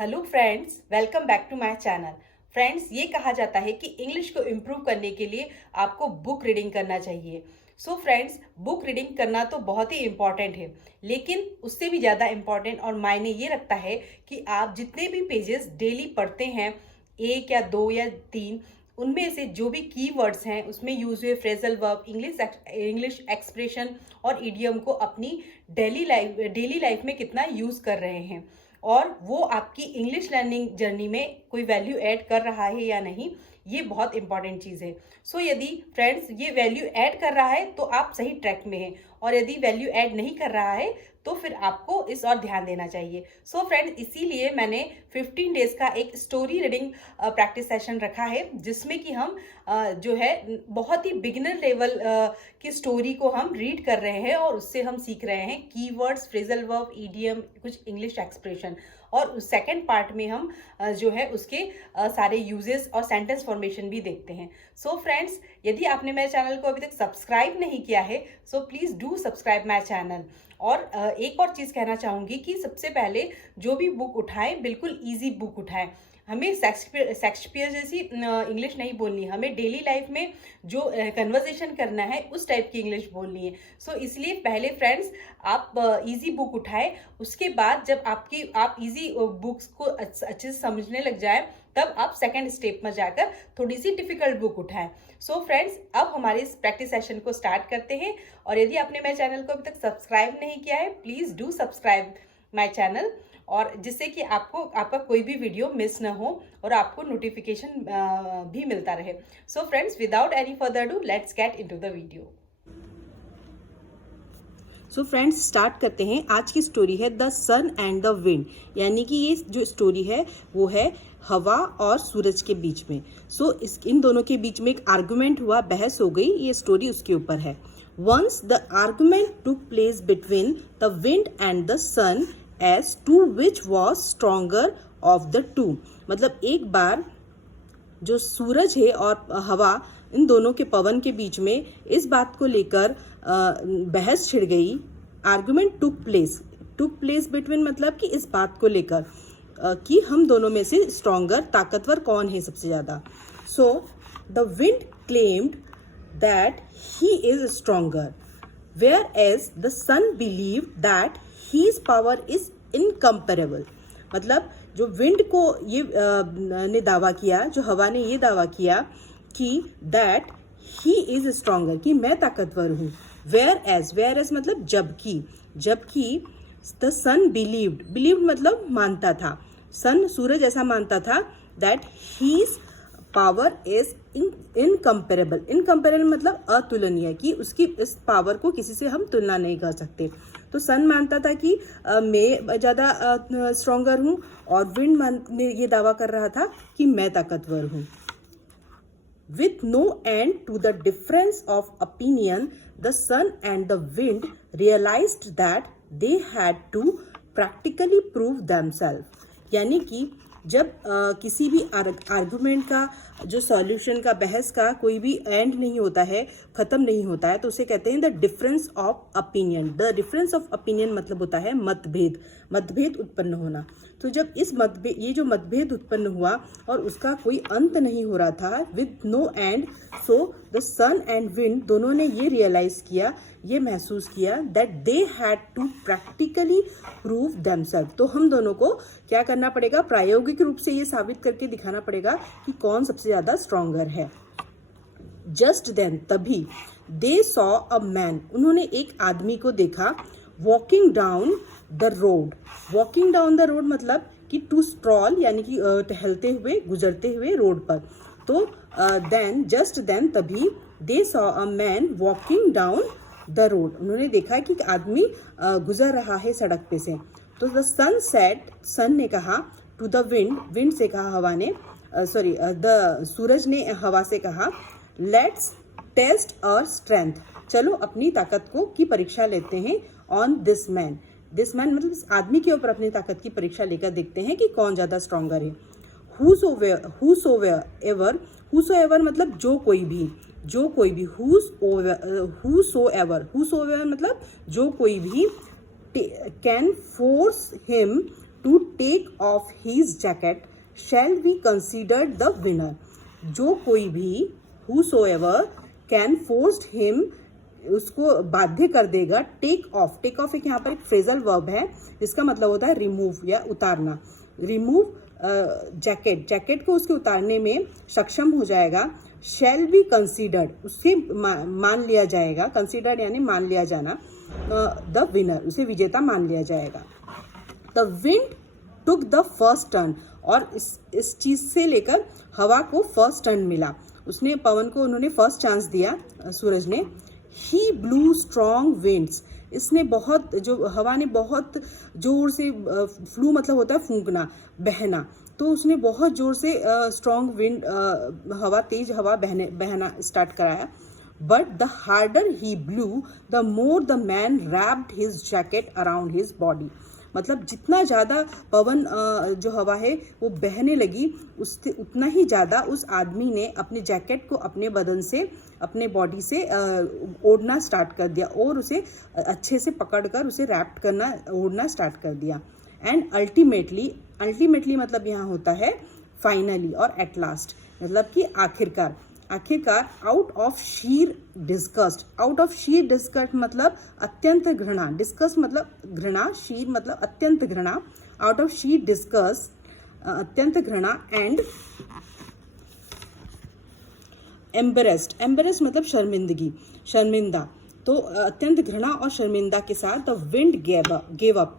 Hello friends, welcome back to my channel. Friends, ये कहा जाता है कि इंग्लिश को इम्प्रूव करने के लिए आपको बुक रीडिंग करना चाहिए। सो फ्रेंड्स, बुक रीडिंग करना तो बहुत ही इम्पॉर्टेंट है, लेकिन उससे भी ज़्यादा इम्पॉर्टेंट और मायने ये रखता है कि आप जितने भी पेजेस डेली पढ़ते हैं, एक या दो या तीन, उनमें से जो भी कीवर्ड्स हैं उसमें यूज हुए फ्रेजल वर्ब, इंग्लिश एक्सप्रेशन और इडियम को अपनी डेली लाइफ में कितना यूज़ कर रहे हैं और वो आपकी इंग्लिश लर्निंग जर्नी में कोई वैल्यू ऐड कर रहा है या नहीं, ये बहुत इंपॉर्टेंट चीज़ है। सो यदि फ्रेंड्स ये वैल्यू ऐड कर रहा है तो आप सही ट्रैक में हैं, और यदि वैल्यू ऐड नहीं कर रहा है तो फिर आपको इस और ध्यान देना चाहिए। सो फ्रेंड्स, इसीलिए मैंने 15 डेज का एक स्टोरी रीडिंग प्रैक्टिस सेशन रखा है, जिसमें कि हम जो है बहुत ही बिगिनर लेवल की स्टोरी को हम रीड कर रहे हैं और उससे हम सीख रहे हैं कीवर्ड्स, फ्रेजल वर्ब, ईडियम, कुछ इंग्लिश एक्सप्रेशन। और सेकेंड पार्ट में हम जो है उसके सारे यूजेस और सेंटेंस फॉर्मेशन भी देखते हैं। सो फ्रेंड्स, यदि आपने मेरे चैनल को अभी तक सब्सक्राइब नहीं किया है, so please do subscribe my channel. और एक और चीज़ कहना चाहूँगी कि सबसे पहले जो भी बुक उठाएं, बिल्कुल ईजी बुक उठाएं। हमें शेक्सपियर जैसी इंग्लिश नहीं बोलनी, हमें डेली लाइफ में जो कन्वर्सेशन करना है उस टाइप की इंग्लिश बोलनी है। सो इसलिए पहले फ्रेंड्स आप इजी बुक उठाएं, उसके बाद जब आप इजी बुक्स को अच्छे से समझने लग जाए, तब आप सेकेंड स्टेप में जाकर थोड़ी सी डिफिकल्ट बुक उठाएं। सो फ्रेंड्स, अब हमारे इस प्रैक्टिस सेशन को स्टार्ट करते हैं। और यदि आपने मेरे चैनल को अभी तक सब्सक्राइब नहीं किया है, please do subscribe my channel, और जिससे कि आपका कोई भी वीडियो मिस ना हो और आपको नोटिफिकेशन भी मिलता रहे। So friends, without any further do, let's get into the video. So friends, start करते हैं। आज की स्टोरी है the sun and the wind, यानी कि ये जो स्टोरी है वो है हवा और सूरज के बीच में। सो इन दोनों के बीच में एक आर्गुमेंट हुआ, बहस हो गई, ये स्टोरी उसके ऊपर है। Once the argument took place between the wind and the sun as to which was stronger of the two. मतलब एक बार जो सूरज है और हवा, इन दोनों के पवन के बीच में इस बात को लेकर बहस छिड़ गई। आर्गुमेंट टुक प्लेस बिटवीन, मतलब कि इस बात को लेकर कि हम दोनों में से स्ट्रोंगर, ताकतवर कौन है सबसे ज्यादा। So the wind claimed that he is stronger, whereas the sun believe that his power is incomparable. मतलब जो विंड को ये ने दावा किया, जो हवा ने ये दावा किया कि दैट ही इज स्ट्रोंगर, कि मैं ताकतवर हूँ। वेयर एज मतलब जबकि द सन बिलीव्ड मतलब मानता था, सूरज ऐसा मानता था that his power is incomparable मतलब अतुलनीय, कि उसकी इस पावर को किसी से हम तुलना नहीं कर सकते। तो सन मानता था कि मैं ज़्यादा स्ट्रोंगर हूँ, और विंड ने ये दावा कर रहा था कि मैं ताकतवर हूँ। With no end to the difference of opinion, the sun and the wind realized that they had to practically prove themselves। यानी कि जब किसी भी आर्गुमेंट का, जो सॉल्यूशन का, बहस का कोई भी एंड नहीं होता है, खत्म नहीं होता है, तो उसे कहते हैं the difference of opinion. The difference of opinion मतलब होता है मतभेद उत्पन्न होना। तो जब ये जो मतभेद उत्पन्न हुआ और उसका कोई अंत नहीं हो रहा था, with no end, so the sun and wind दोनों ने ये रियलाइज किया, ये महसूस किया that they had to practically prove themself. तो हम दोनों को क्या करना पड़ेगा, प्रायोगिक रूप से ये साबित करके दिखाना पड़ेगा कि कौन सबसे ज्यादा स्ट्रोंगर है। जस्ट देन, तभी, दे सॉ अ मैन, उन्होंने एक आदमी को देखा, वॉकिंग डाउन द रोड मतलब कि टू स्ट्रॉल, यानी कि टहलते हुए, गुजरते हुए रोड पर। तो जस्ट देन, तभी, they saw a man walking down the road, उन्होंने देखा कि एक आदमी गुजर रहा है सड़क पे से। तो द सन ने कहा टू द विंड से कहा हवा ने, सूरज ने हवा से कहा, लेट्स टेस्ट आवर स्ट्रेंथ, चलो अपनी ताकत की परीक्षा लेते हैं। ऑन दिस मैन मतलब इस आदमी के ऊपर अपनी ताकत की परीक्षा लेकर देखते हैं कि कौन ज्यादा स्ट्रोंगर है। whosoever मतलब जो कोई भी, whosoever मतलब जो कोई भी, can force him to take off his jacket shall be considered the winner. जो कोई भी whosoever कैन फोर्स हिम, उसको बाध्य कर देगा। टेक ऑफ एक यहाँ पर एक फ्रेजल वर्ब है जिसका मतलब होता है रिमूव या उतारना। रिमूव जैकेट को उसके उतारने में सक्षम हो जाएगा। शैल बी कंसिडर्ड, उससे मान लिया जाएगा। कंसिडर्ड यानी मान लिया जाना। द विनर, उसे विजेता मान लिया जाएगा। The wind took the first turn, और इस चीज से लेकर हवा को फर्स्ट टर्न मिला। उसने पवन को उन्होंने फर्स्ट चांस दिया, सूरज ने। ही ब्लू स्ट्रॉन्ग विंड्स, इसने बहुत, जो हवा ने बहुत जोर से, फ्लू मतलब होता है फूंकना, बहना, तो उसने बहुत जोर से स्ट्रॉन्ग विंड, हवा, तेज हवा बहना स्टार्ट कराया। But the harder he blue the more the man wrapped his jacket around his body. मतलब जितना ज़्यादा पवन, जो हवा है वो बहने लगी, उससे उतना ही ज़्यादा उस आदमी ने अपने जैकेट को अपने बदन से, अपने बॉडी से ओढ़ना स्टार्ट कर दिया और उसे अच्छे से पकड़कर उसे रैप्ट करना, ओढ़ना स्टार्ट कर दिया। एंड अल्टीमेटली मतलब यहाँ होता है फाइनली और एट लास्ट, मतलब कि आखिरकार। आउट ऑफ शीर डिस्गस्ट मतलब अत्यंत घृणा, डिस्कस मतलब घृणा, शीर मतलब अत्यंत घृणा, आउट ऑफ शीर डिस्गस्ट अत्यंत घृणा, एंड एम्बेरेस्ड मतलब शर्मिंदा। तो अत्यंत घृणा और शर्मिंदा के साथ द विंड गेव अप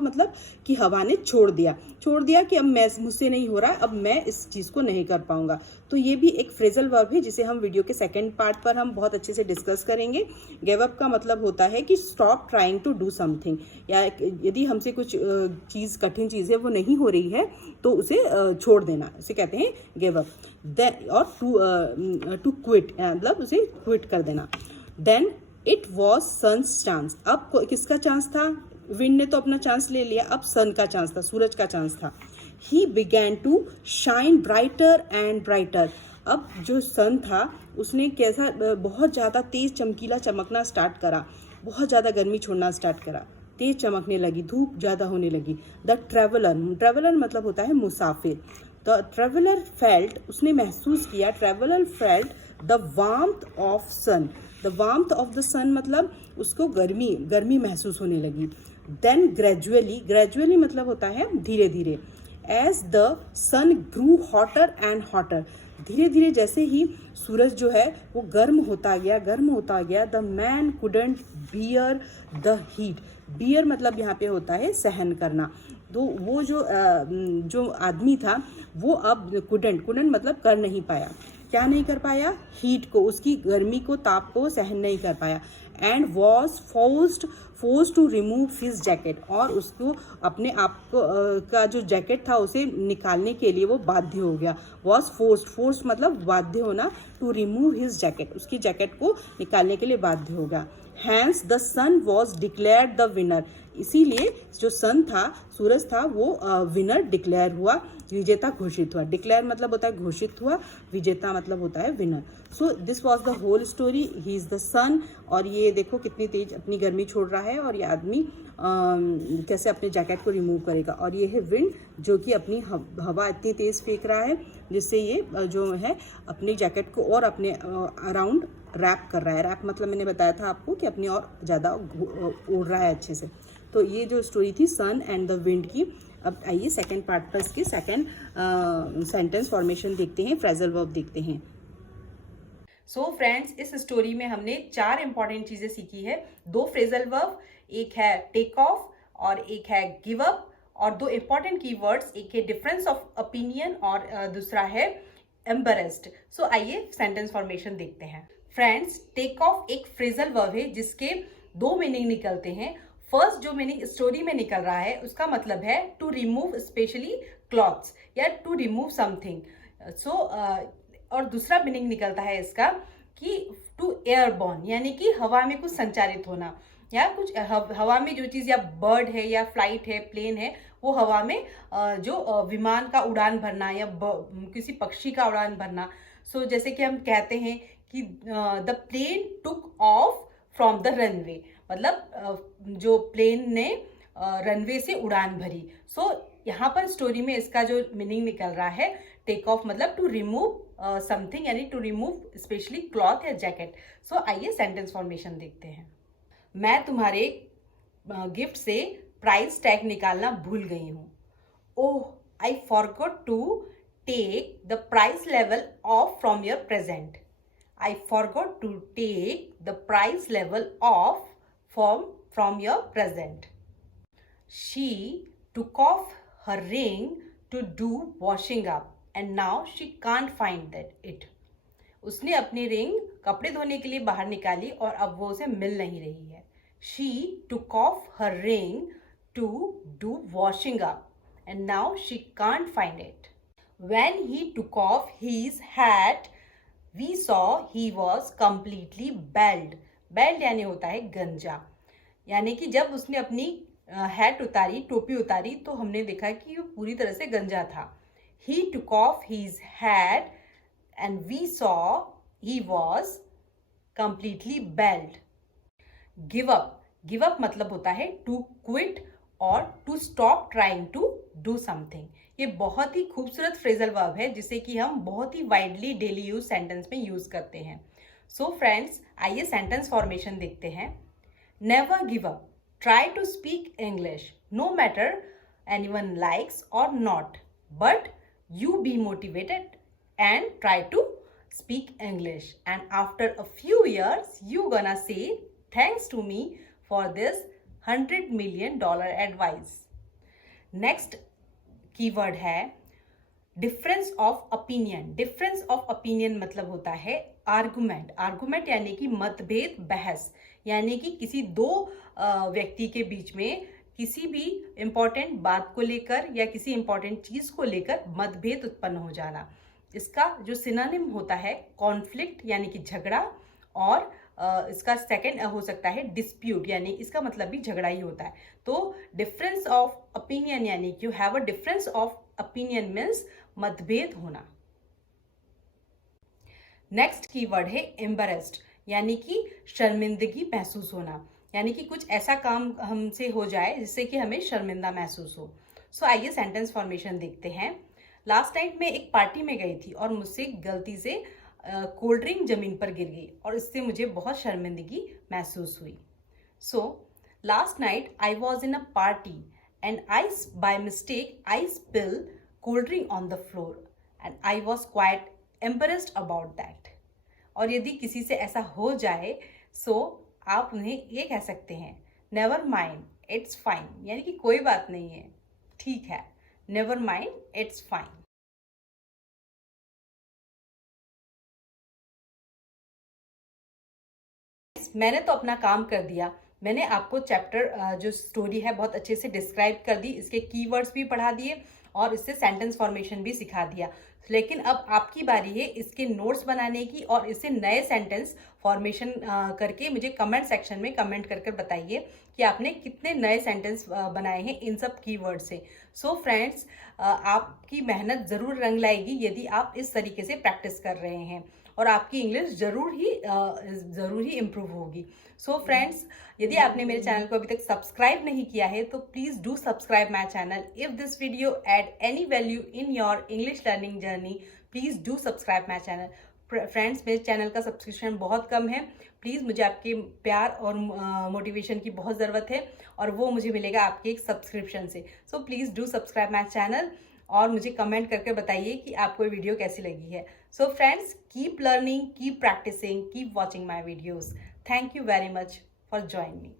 मतलब कि हवा ने छोड़ दिया कि अब मुझसे नहीं हो रहा है, अब मैं इस चीज़ को नहीं कर पाऊंगा। तो ये भी एक फ्रेजल वर्ब है जिसे हम वीडियो के सेकंड पार्ट पर हम बहुत अच्छे से डिस्कस करेंगे। गिव अप का मतलब होता है कि stop trying to do something, या यदि हमसे कुछ चीज़, कठिन चीज़ है वो नहीं हो रही है तो उसे छोड़ देना, इसे कहते हैं गिव अप। और टू क्विट मतलब उसे क्विट कर देना। Then it was sun's chance, अब किसका चांस था? विंड ने तो अपना चांस ले लिया, अब सन का चांस था, सूरज का चांस था। He began to shine brighter and brighter, अब जो सन था उसने कैसा, बहुत ज़्यादा तेज चमकीला चमकना स्टार्ट करा, बहुत ज़्यादा गर्मी छोड़ना स्टार्ट करा, तेज चमकने लगी, धूप ज़्यादा होने लगी। द ट्रेवलर मतलब होता है मुसाफिर। द ट्रेवलर फेल्ट, उसने महसूस किया, traveller felt the warmth of sun, the warmth of the sun मतलब उसको गर्मी महसूस होने लगी। देन ग्रेजुअली मतलब होता है धीरे धीरे। As the sun grew hotter and hotter, धीरे धीरे जैसे ही सूरज जो है वो गर्म होता गया। The man couldn't bear the heat, bear मतलब यहाँ पे होता है सहन करना। तो वो जो आदमी था वो अब कुडंट मतलब कर नहीं पाया, क्या नहीं कर पाया? हीट को, उसकी गर्मी को, ताप को सहन नहीं कर पाया। And was forced to remove his jacket, और उसको अपने आप को का जो जैकेट था उसे निकालने के लिए वो बाध्य हो गया। वॉज फोर्स्ड मतलब बाध्य होना, टू रिमूव हिज जैकेट, उसकी जैकेट को निकालने के लिए बाध्य हो गया। Hence the sun was declared the winner, इसीलिए जो सन था, सूरज था, वो विनर डिक्लेयर हुआ, विजेता घोषित हुआ। डिक्लेयर मतलब होता है घोषित हुआ, विजेता मतलब होता है winner. So this was the whole story. He is the son, और ये देखो कितनी तेज अपनी गर्मी छोड़ रहा है, और ये आदमी कैसे अपने जैकेट को रिमूव करेगा। और ये है विंड जो कि अपनी हवा इतनी तेज फेंक रहा है जिससे ये जो है अपनी जैकेट को और अपने अराउंड रैप कर रहा है। रैप मतलब मैंने बताया था आपको कि अपनी और ज़्यादा उड़ रहा है अच्छे से। तो ये जो स्टोरी थी सन एंड द विंड की। अब आइए सेकंड पार्ट पर इसके सेकंड सेंटेंस फॉर्मेशन देखते हैं, फ्रेजल वर्ब देखते हैं। सो फ्रेंड्स, इस स्टोरी में हमने 4 इंपॉर्टेंट चीजें सीखी है। 2 फ्रेजल वर्ब, एक है टेक ऑफ और एक है गिव अप, और 2 इंपॉर्टेंट कीवर्ड्स, एक है डिफरेंस ऑफ ओपिनियन और दूसरा है एम्बेरेस्ड। सो आइए सेंटेंस फॉर्मेशन देखते हैं। फ्रेंड्स, टेक ऑफ एक फ्रेजल वर्ब है जिसके 2 मीनिंग निकलते हैं। फर्स्ट जो मीनिंग स्टोरी में निकल रहा है उसका मतलब है टू रिमूव स्पेशली क्लॉथ्स या टू रिमूव समथिंग। सो और दूसरा मीनिंग निकलता है इसका कि टू एयरबॉर्न, यानी कि हवा में कुछ संचारित होना, या कुछ हवा में जो चीज़, या बर्ड है या फ्लाइट है, प्लेन है, वो हवा में जो विमान का उड़ान भरना या किसी पक्षी का उड़ान भरना। सो जैसे कि हम कहते हैं कि the plane took off from the runway, मतलब जो प्लेन ने रनवे से उड़ान भरी। सो यहाँ पर स्टोरी में इसका जो मीनिंग निकल रहा है, टेक ऑफ मतलब टू रिमूव समथिंग, यानी टू रिमूव स्पेशली क्लॉथ या जैकेट। सो आइए सेंटेंस फॉर्मेशन देखते हैं। मैं तुम्हारे गिफ्ट से प्राइस टैग निकालना भूल गई हूँ। Oh, I forgot to take the price level off from your present. I forgot to take the price level off from your present. She took off her ring to do washing up and now she can't find it. उसने अपनी ring कपड़े धोने के लिए बाहर निकाली और अब वो उसे मिल नहीं रही है। She took off her ring to do washing up and now she can't find it. When he took off his hat, we saw he was completely bald. Bald यानी होता है गंजा, यानी कि जब उसने अपनी हैट उतारी, टोपी उतारी, तो हमने देखा कि वो पूरी तरह से गंजा था। He took off his hat and we saw he was completely bald. Give up. Give up मतलब होता है to quit और to stop trying to do something. ये बहुत ही खूबसूरत फ्रेजल वर्ब है जिसे कि हम बहुत ही वाइडली डेली यूज सेंटेंस में यूज करते हैं। सो फ्रेंड्स, आइए सेंटेंस फॉर्मेशन देखते हैं। Never give up, try to speak English no matter anyone likes और not, but you be motivated and try to speak English, and after a few years you gonna say thanks to me for this $100 million advice. Next keyword है difference of opinion. Difference of opinion मतलब होता है argument. Argument यानी कि मतभेद, बहस, यानी कि किसी दो व्यक्ति के बीच में किसी भी इम्पोर्टेंट बात को लेकर या किसी इम्पोर्टेंट चीज को लेकर मतभेद उत्पन्न हो जाना। इसका जो सिनोनिम होता है कॉन्फ्लिक्ट यानी कि झगड़ा, और इसका सेकंड हो सकता है डिस्प्यूट, यानी इसका मतलब भी झगड़ा ही होता है। तो डिफरेंस ऑफ ओपिनियन यानी कि you have a difference of opinion means मतभेद होना। नेक्स्ट कीवर्ड है एम्बैरेस्ड, यानी कि शर्मिंदगी महसूस होना, यानी कि कुछ ऐसा काम हमसे हो जाए जिससे कि हमें शर्मिंदा महसूस हो। सो आइए सेंटेंस फॉर्मेशन देखते हैं। लास्ट नाइट मैं एक पार्टी में गई थी और मुझसे गलती से कोल्ड ड्रिंक जमीन पर गिर गई और इससे मुझे बहुत शर्मिंदगी महसूस हुई। So last night I was in a party and I by mistake I spill cold drink on the floor and I was quite embarrassed about that. और यदि किसी से ऐसा हो जाए सो आप उन्हें ये कह सकते हैं, नेवर माइंड इट्स फाइन, यानी कि कोई बात नहीं है, ठीक है, नेवर माइंड इट्स फाइन। मैंने तो अपना काम कर दिया। मैंने आपको चैप्टर जो स्टोरी है बहुत अच्छे से डिस्क्राइब कर दी, इसके कीवर्ड्स भी पढ़ा दिए और इससे सेंटेंस फॉर्मेशन भी सिखा दिया। लेकिन अब आपकी बारी है इसके नोट्स बनाने की और इससे नए सेंटेंस फॉर्मेशन करके मुझे कमेंट सेक्शन में कमेंट कर बताइए कि आपने कितने नए सेंटेंस बनाए हैं इन सब कीवर्ड से। सो फ्रेंड्स, आपकी मेहनत ज़रूर रंग लाएगी यदि आप इस तरीके से प्रैक्टिस कर रहे हैं और आपकी इंग्लिश ज़रूर ही इम्प्रूव होगी। सो फ्रेंड्स, यदि आपने मेरे चैनल को अभी तक सब्सक्राइब नहीं किया है तो please do subscribe my channel. If this video add any value in your English learning journey, please do subscribe my channel. Friends, मेरे चैनल का सब्सक्रिप्शन बहुत कम है, प्लीज़ मुझे आपके प्यार और मोटिवेशन की बहुत ज़रूरत है और वो मुझे मिलेगा आपके एक सब्सक्रिप्शन से। So please do subscribe my channel और मुझे कमेंट करके बताइए कि आपको ये वीडियो कैसी लगी है। So friends, keep learning, keep practising, keep watching my videos. Thank you very much for joining me.